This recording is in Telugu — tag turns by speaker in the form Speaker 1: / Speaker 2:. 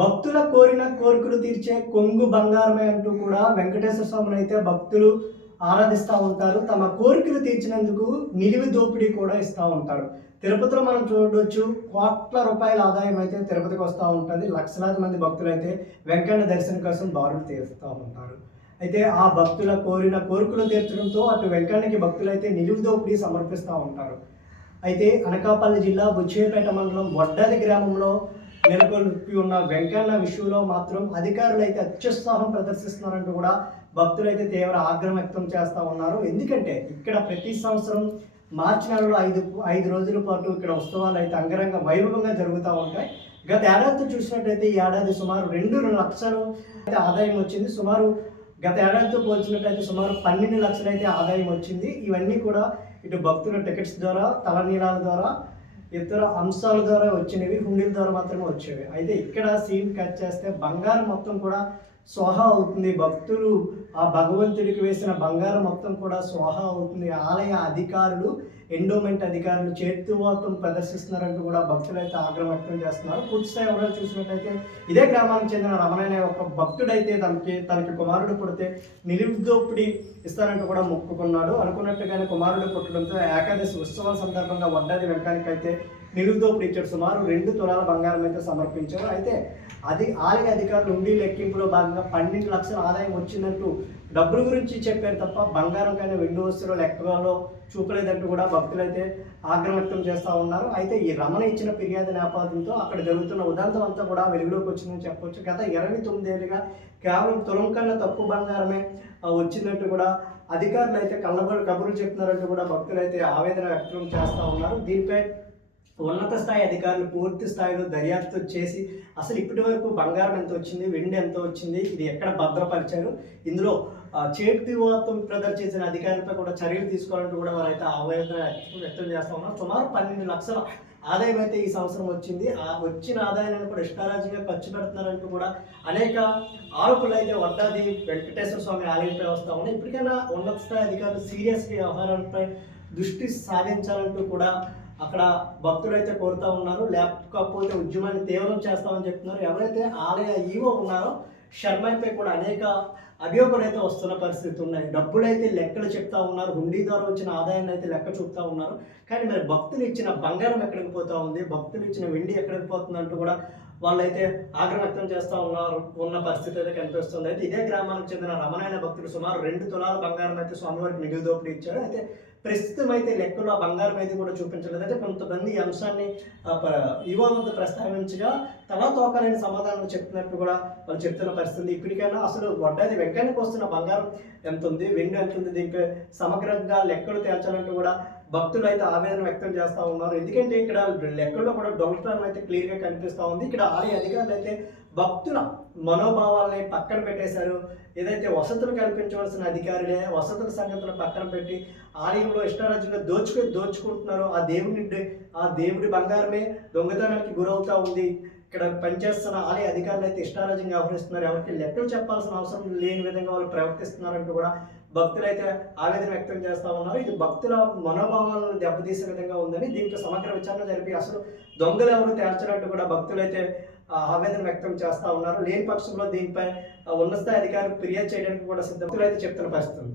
Speaker 1: భక్తుల కోరిన కోరికలు తీర్చే కొంగు బంగారమే అంటూ కూడా వెంకటేశ్వర స్వామిని అయితే భక్తులు ఆరాధిస్తూ ఉంటారు. తమ కోరికలు తీర్చినందుకు నిలివి దోపిడీ కూడా ఇస్తూ ఉంటారు. తిరుపతిలో మనం చూడవచ్చు కోట్ల రూపాయల ఆదాయం అయితే తిరుపతికి వస్తూ ఉంటుంది. లక్షలాది మంది భక్తులు అయితే వెంకన్న దర్శనం కోసం బారులు తీరుస్తూ ఉంటారు. అయితే ఆ భక్తుల కోరిన కోరికలు తీర్చడంతో అటు వెంకన్నకి భక్తులైతే నిలువు దోపిడీ సమర్పిస్తూ ఉంటారు. అయితే అనకాపల్లి జిల్లా బుచ్చేపేట మండలం వడ్డది గ్రామంలో నెలకొల్పి ఉన్న వెంకన్న విషయంలో మాత్రం అధికారులు అయితే అత్యుత్సాహం ప్రదర్శిస్తున్నారంటూ కూడా భక్తులు అయితే తీవ్ర ఆగ్రహం వ్యక్తం చేస్తూ ఉన్నారు. ఎందుకంటే ఇక్కడ ప్రతి సంవత్సరం మార్చి నెలలో ఐదు ఐదు రోజుల పాటు ఇక్కడ ఉత్సవాలు అయితే అంగరంగ వైభవంగా జరుగుతూ ఉంటాయి. గత ఏడాది చూసినట్టయితే ఈ ఏడాది సుమారు రెండు లక్షలు అయితే ఆదాయం వచ్చింది. సుమారు గత ఏడాదితో పోల్చినట్లయితే సుమారు పన్నెండు లక్షలు అయితే ఆదాయం వచ్చింది. ఇవన్నీ కూడా ఇటు భక్తుల టికెట్స్ ద్వారా తలనీలాల ద్వారా ఇతర అంశాల ద్వారా వచ్చినవి హుండీల ద్వారా మాత్రమే వచ్చేవి. అయితే ఇక్కడ సీన్ కట్ చేస్తే బంగారం మొత్తం కూడా స్వహ అవుతుంది. భక్తులు ఆ భగవంతుడికి వేసిన బంగారం మొత్తం కూడా స్వహ అవుతుంది. ఆలయ అధికారులు ఎండోమెంట్ అధికారులు చేతివాతం ప్రదర్శిస్తున్నారంటూ కూడా భక్తులు అయితే ఆగ్రహం వ్యక్తం చేస్తున్నారు. పూర్తి స్థాయి ఎవరో చూసినట్టయితే ఇదే గ్రామానికి చెందిన రమణ అనే ఒక భక్తుడైతే తనకి తనకి కుమారుడు పుడితే నిరుద్యోపిడి ఇస్తారంటూ కూడా మొక్కుకున్నాడు. అనుకున్నట్టుగానే కుమారుడు పుట్టడంతో ఏకాదశి ఉత్సవాల సందర్భంగా వడ్డాది వెంకానికి అయితే నిరుద్యోపిడి ఇచ్చాడు. సుమారు రెండు తులాల బంగారం అయితే సమర్పించారు అయితే అది ఆలయ అధికారులు ఉండి లెక్కింపులో భాగంగా పన్నెండు లక్షల ఆదాయం వచ్చినట్టు డబ్బుల గురించి చెప్పారు తప్ప బంగారం కానీ వెండి వస్తువులు లెక్కలో చూపలేదంటూ కూడా భక్తులైతే ఆగ్రహం వ్యక్తం చేస్తూ ఉన్నారు. అయితే ఈ రమణ ఇచ్చిన ఫిర్యాదు నేపథ్యంతో అక్కడ జరుగుతున్న ఉదంతం అంతా కూడా వెలుగులోకి వచ్చిందని చెప్పొచ్చు. గత ఇరవై తొమ్మిదేళ్ళుగా కేవలం తులం కన్నా తప్పు బంగారమే వచ్చిందంటూ కూడా అధికారులు అయితే కళ్ళబడి కబుర్లు చెప్తున్నారంటూ కూడా భక్తులు అయితే ఆవేదన వ్యక్తం చేస్తూ ఉన్నారు. దీనిపై ఉన్నత స్థాయి అధికారులు పూర్తి స్థాయిలో దర్యాప్తు చేసి అసలు ఇప్పటి వరకు బంగారం ఎంత వచ్చింది వెండి ఎంత వచ్చింది ఇది ఎక్కడ భద్రపరిచారు? ఇందులో ఆ, చేతివాతం ప్రదర్శించిన అధికారులపై కూడా చర్యలు తీసుకోవాలంటూ కూడా వారైతే ఆవేదన వ్యక్తం చేస్తూ ఉన్నారు. సుమారు పన్నెండు లక్షల ఆదాయం అయితే ఈ సంవత్సరం వచ్చింది. ఆ వచ్చిన ఆదాయాన్ని కూడా ఇష్టారాజ్యంగా ఖర్చు పెడుతున్నారంటూ కూడా అనేక ఆరోపణలు అయితే వడ్డాది వెంకటేశ్వర స్వామి ఆలయంపై వస్తూ ఉన్నాయి. ఇప్పటికైనా ఉన్నత స్థాయి అధికారులు సీరియస్గా వ్యవహారాలపై దృష్టి సాధించాలంటూ కూడా అక్కడ భక్తులు అయితే కోరుతా ఉన్నారు. లేకపోతే ఉద్యమాన్ని తీవ్రం చేస్తామని చెప్తున్నారు. ఎవరైతే ఆలయ ఈవో ఉన్నారో శర్మపై కూడా అనేక అభియోగాలు అయితే వస్తున్న పరిస్థితి ఉన్నాయి. డబ్బులైతే లెక్కలు చెప్తా ఉన్నారు. హుండీ ద్వారా వచ్చిన ఆదాయాన్ని అయితే లెక్క చూపుతా ఉన్నారు. కానీ మరి భక్తులు ఇచ్చిన బంగారం ఎక్కడికి పోతా ఉంది? భక్తులు ఇచ్చిన వెండి ఎక్కడికి పోతుంది అంటూ కూడా వాళ్ళైతే ఆగ్రహం వ్యక్తం చేస్తూ ఉన్నారు. ఉన్న పరిస్థితి అయితే కనిపిస్తుంది. అయితే ఇదే గ్రామానికి చెందిన రమణైన భక్తులు సుమారు రెండు తులాల బంగారం అయితే స్వామివారికి నిధులు దోపిడీ ఇచ్చారు. అయితే ప్రస్తుతం అయితే లెక్కలో ఆ బంగారం అయితే కూడా చూపించలేదు. అయితే కొంతమంది ఈ అంశాన్ని ఆ, యువ వద్ద ప్రస్తావించగా తలా తోకాలని సమాధానం చెప్తున్నట్టు కూడా వాళ్ళు చెప్తున్న పరిస్థితి. ఇప్పటికైనా అసలు వడ్డాది వెంకన్నకి వస్తున్న బంగారం ఎంత ఉంది వెండి ఎంత ఉంది దీనిపై సమగ్రంగా లెక్కలు తేల్చాలంటూ కూడా భక్తులు అయితే ఆవేదన వ్యక్తం చేస్తూ ఉన్నారు. ఎందుకంటే ఇక్కడ లెక్కల్లో కూడా దొంగతనం అయితే క్లియర్గా కనిపిస్తూ ఉంది. ఇక్కడ ఆలయ అధికారులు అయితే భక్తుల మనోభావాలని పక్కన పెట్టేశారు. ఏదైతే వసతులు కల్పించవలసిన అధికారులే వసతుల సంగతులు పక్కన పెట్టి ఆలయంలో ఇష్టారాజ్యంగా దోచుకొని దోచుకుంటున్నారు. ఆ దేవుని ఆ దేవుడి బంగారమే దొంగతనానికి గురవుతూ ఉంది. ఇక్కడ పనిచేస్తున్న ఆలయ అధికారులు అయితే ఇష్టారాజ్యంగా వ్యవహరిస్తున్నారు. ఎవరికి లెక్కలు చెప్పాల్సిన అవసరం లేని విధంగా వాళ్ళు ప్రవర్తిస్తున్నారంటూ కూడా భక్తులైతే ఆవేదన వ్యక్తం చేస్తా ఉన్నారు. ఇది భక్తుల మనోభావాలను దెబ్బతీసే విధంగా ఉందని దీంట్లో సమగ్ర విచారణ జరిపి అసలు దొంగలు ఎవరు తేల్చినట్టు కూడా భక్తులైతే ఆవేదన వ్యక్తం చేస్తా ఉన్నారు. లేని పక్షంలో దీనిపై ఉన్నత అధికారులు ఫిర్యాదు చేయడానికి కూడా సిద్ధం. అయితే చెప్తున్న పరిస్థితి